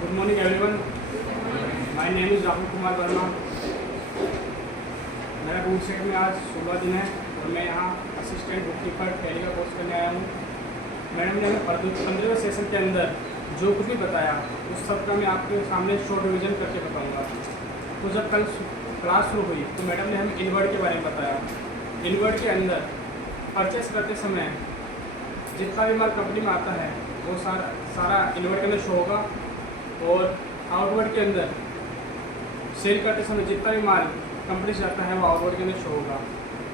Good morning everyone. My name is Rahul Kumar Verma. मेरा root set में आज 16 दिन है और मैं यहाँ असिस्टेंट बुक कीपर टैली का कोर्स करने आया हूँ. मैडम ने हमें 15वें सेशन के अंदर जो कुछ भी बताया उस सब का मैं आपके सामने शॉर्ट रिविजन करके बताऊँगा. तो जब कल क्लास शुरू हुई तो मैडम ने हमें इनवर्ड के बारे में बताया. इनवर्ड के अंदर परचेस करते समय जितना भी माल कंपनी में आता है वो सारा इनवर्ड के अंदर शो होगा और आउटवर्ड के अंदर सेल करते समय जितना भी माल कंपनी से आता है वो आउटवर्ड के अंदर शो होगा.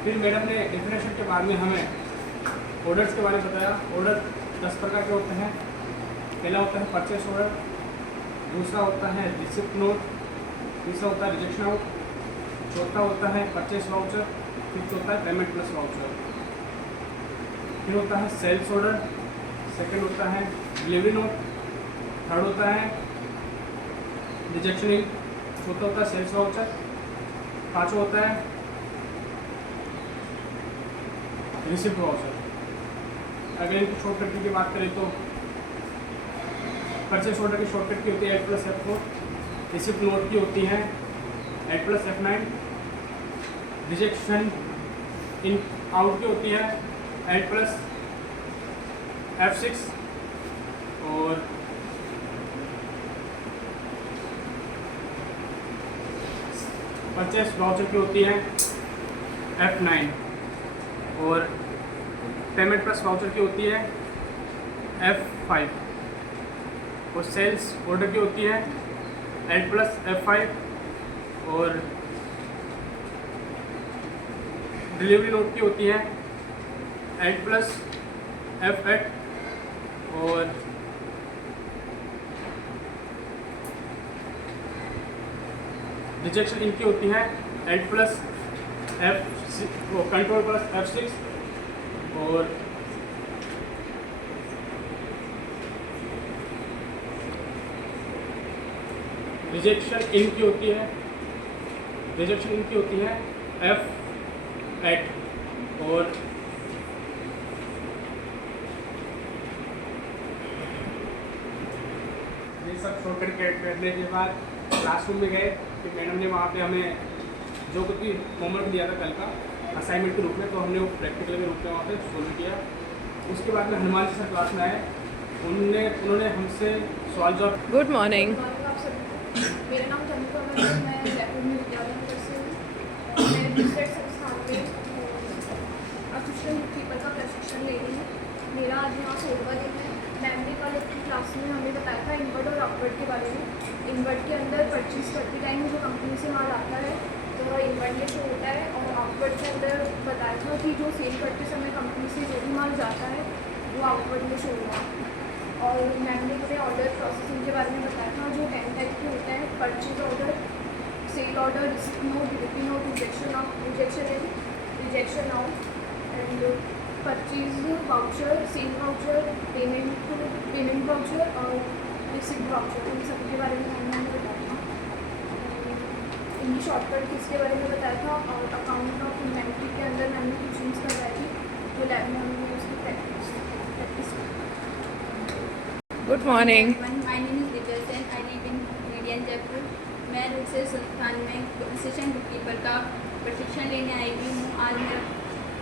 फिर मैडम ने डेफिनेशन के बाद में हमें ऑर्डर्स के बारे में बताया. ऑर्डर 10 प्रकार के होते हैं. पहला होता है परचेस ऑर्डर, दूसरा होता है रिसिप्ट नोट, तीसरा होता है रिजेक्शन आउट, चौथा होता है परचेस वाउचर, फिर चौथा है पेमेंट प्लस वाउचर, फिर होता है सेल्स ऑर्डर, सेकंड होता है डिलीवरी नोट, थर्ड होता है रिजेक्शन इन, चौथा होता है सेल्स वाउचर, पांचवा होता है रिसिप्ट वाउचर. अगर इनकी शॉर्टकट की बात करें तो परचेस ऑर्डर की शॉर्टकट की होती है 8+F4, रिसिप्ट नोट की होती है 8+F9, रिजेक्शन इन आउट की होती है 8+F6 और परचेस वाउचर की होती है F9 और पेमेंट प्लस वाउचर की होती है F5 और सेल्स ऑर्डर की होती है 8+F5 और डिलीवरी नोट की होती है 8+F8 और रिजेक्शन इनकी होती है 8+F कंट्रोल प्लस F6 और रिजेक्शन इनकी होती है F8 और ये सब शॉर्टकट करने के बाद क्लासरूम में गए. फिर मैडम ने वहाँ पे हमें जो कुछ भी होमवर्क दिया था कल का असाइनमेंट के रूप में, तो हमने वो प्रैक्टिकल के रूप में वहाँ पे सोल्व किया. उसके बाद में हनुमान जी सर क्लास में आए. उन्होंने हमसे सवाल जवाब. Good morning. मेरा नाम चंद्रिका है. मैं जयपुर में विद्यालय में से हूँ. मैं दूसरे संस्थान में असिस्टेंट कीपर का प्रशिक्षण ले रही हूँ. मेरा आज यहाँ 16वां दिन है. मैम ने कल अपनी क्लास में हमें बताया था इनवर्ड और आउटवर्ड के बारे में. इनवर्ड के अंदर परचेज करते टाइम जो कंपनी से माल आता है तो वह इनवर्ड में शो होता है और आउटवर्ड के अंदर बताया था कि जो सेल करते समय कंपनी से जो भी माल जाता है वो आउटवर्ड में शो होगा. और मैम ने हमें ऑर्डर प्रोसेसिंग के बारे में बताया था जो 10 टाइप के होते हैं: purchase order, sale order, receipt note, delivery note, rejection in, rejection out and purchase voucher, sale voucher, payment voucher और रिसिप्ट वाउचर. इन सब के बारे में मैंने बताया था. इनकी शॉर्टकट किसके बारे में बताया था और अकाउंट ऑफ इन्वेंट्री के अंदर मैंने क्वेश्चंस करवाई थी जो लैब में हमने उसकी practice. Good morning. My name is little Sen. I live in median Jaipur. मैं रूसे संस्थान में असिस्टेंट बुक कीपर का प्रशिक्षण लेने आई हुई हूँ. आज मेरा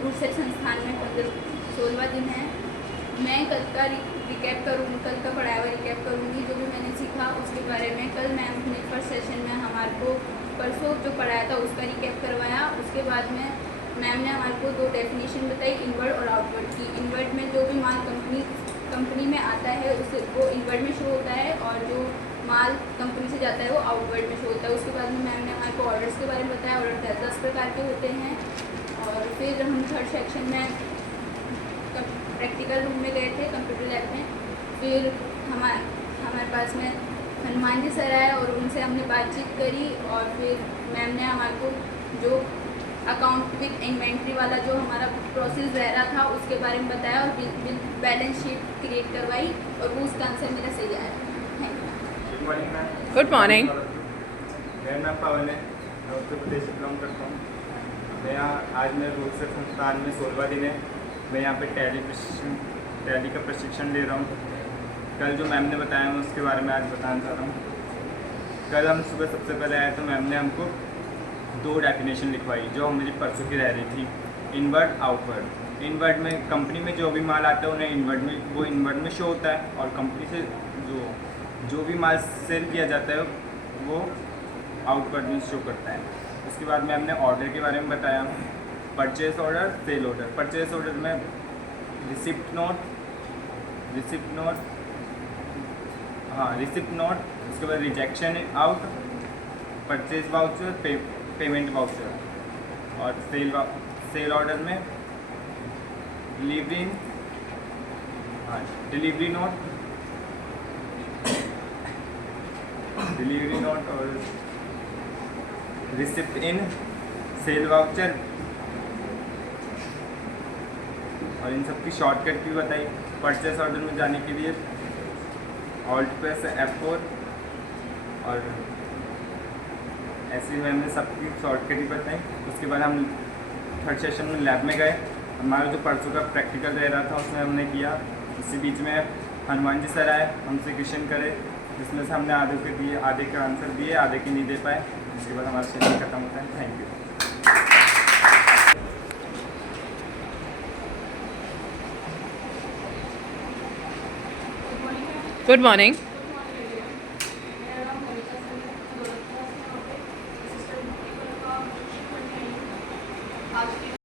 रूसे संस्थान में 16वां दिन है. मैं कल का रिकैप करूँगी, कल का पढ़ाया हुआ रिकैप करूँगी जो भी मैंने सीखा उसके बारे में. कल मैम ने फर्स्ट सेशन में हमारे को परसों जो पढ़ाया था उसका रिकैप करवाया. उसके बाद में मैम ने हमारे को 2 डेफिनेशन बताई, इनवर्ड और आउटवर्ड की. इनवर्ड में जो भी माल कंपनी में आता है उसे वो इनवर्ड में शो होता है और जो माल कंपनी से जाता है वो आउटवर्ड में शो होता है. उसके बाद में मैम ने हमारे को ऑर्डर्स के बारे में बताया. ऑर्डर 10 प्रकार के होते हैं. और फिर हम थर्ड सेक्शन में प्रैक्टिकल रूम में गए थे, कंप्यूटर लैब में. फिर हमारे पास में हनुमान जी सर आए और उनसे हमने बातचीत करी. और फिर मैम ने हमारे को जो अकाउंट विद इन्वेंट्री वाला जो हमारा प्रोसेस रह रहा था उसके बारे में बताया और बिल बैलेंस शीट क्रिएट करवाई और वो उसका आंसर मेरा सही आया. Good morning. मेरा नाम पवन है. मैं उत्तर प्रदेश से बिलोंग करता हूँ. मैं यहाँ आज मेरे रूसे संस्थान में 16वां दिन है. मैं यहाँ पे टैली का प्रशिक्षण ले रहा हूँ. कल जो मैम ने बताया मैं उसके बारे में आज बताना चाह रहा हूँ। कल हम सुबह सबसे पहले आए तो मैम ने हमको 2 डेफिनेशन लिखवाई जो मेरी परसों की रह रही थी, इनवर्ड आउटवर्ड। इनवर्ड में कंपनी में जो भी माल आता है उन्हें इनवर्ड में शो होता है, और कंपनी से जो भी माल सेल किया जाता है वो आउटवर्ड में शो करता है। उसके बाद मैम ने ऑर्डर के बारे में बताया, purchase order, sale order. Purchase order में रिसिप्ट नोट, उसके बाद rejection out, purchase voucher, payment voucher. और सेल ऑर्डर में डिलीवरी नोट और रिसिप्ट इन, सेल वाउचर, और इन सब की शॉर्टकट भी बताई। परचेस ऑर्डर में जाने के लिए ऑल्ट प्रेस F4, और ऐसे ही मैंने सबकी शॉर्टकट ही बताई। उसके बाद हम थर्ड सेशन में लैब में गए। हमारा जो परसों का प्रैक्टिकल रह रहा था उसमें हमने किया। इसी बीच में हनुमान जी सर आए, हमसे क्वेश्चन करे, जिसमें से हमने आधे के आंसर दिए, आधे के नहीं दे पाए। उसके बाद हमारा सेशन खत्म होता है। Thank you. Good morning.